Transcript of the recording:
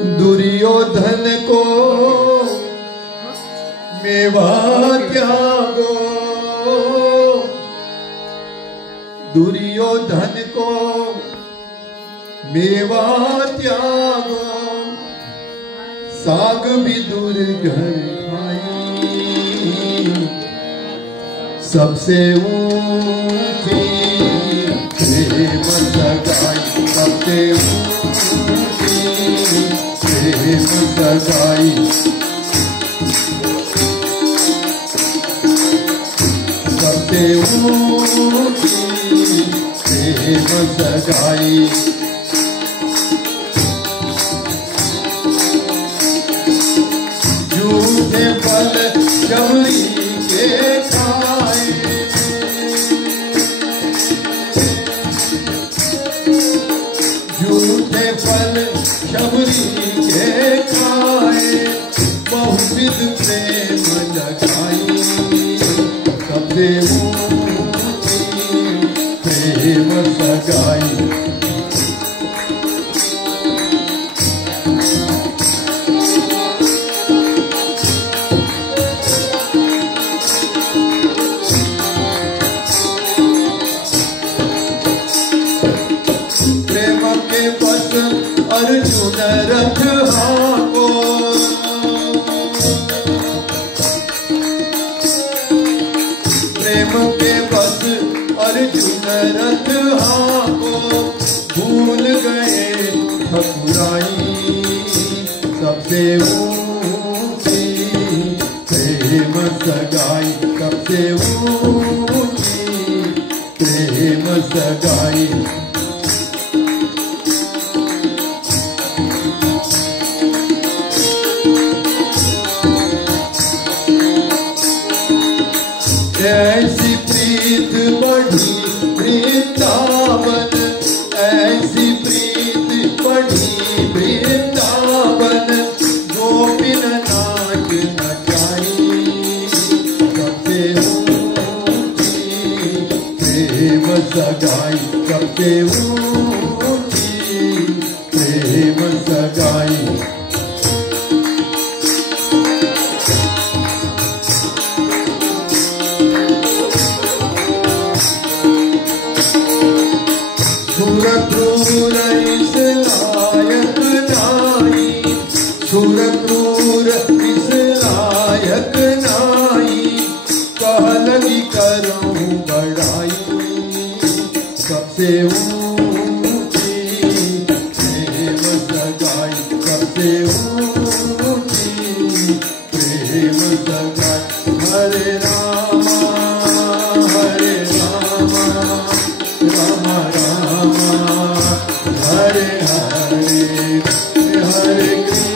दुर्योधन को मेवा त्यागो, दुर्योधन को मेवा त्यागो, साग भी दुर्घर खाई, सबसे ऊंची प्रेम सगाई, सबसे ऊंची प्रेम सगाई, सबसे ऊंची प्रेम सगाई। झूठे फल शबरी के खाए, झूठे फल शबरी के खाए, बहुविध प्रेम लगाई, सबसे ऊंची प्रेम सगाई। प्रेम के बस अर्जुन रथ हाको, प्रेम के बस अर्जुन रथ हाको, भूल गए ठकुराई, सबसे ऊंची प्रेम सगाई, सबसे ऊंची प्रेम सगाई। ऐसी प्रीत बढ़ी वृंदावन, ऐसी प्रीत बढ़ी वृंदावन, गोपिन नाच नचाई, सबसे ऊंची प्रेम सगाई, सबसे ऊंची प्रेम सगाई। सुर क्रूर इस लायक नाई, सुर क्रूर इस लायक नाई, कह लगी करूं बड़ाई, सबसे ऊंची प्रेम सगाई, सबसे ऊंची प्रेम सगाई। हरे रामा रामा रामा हरे हरे, हरे कृष्ण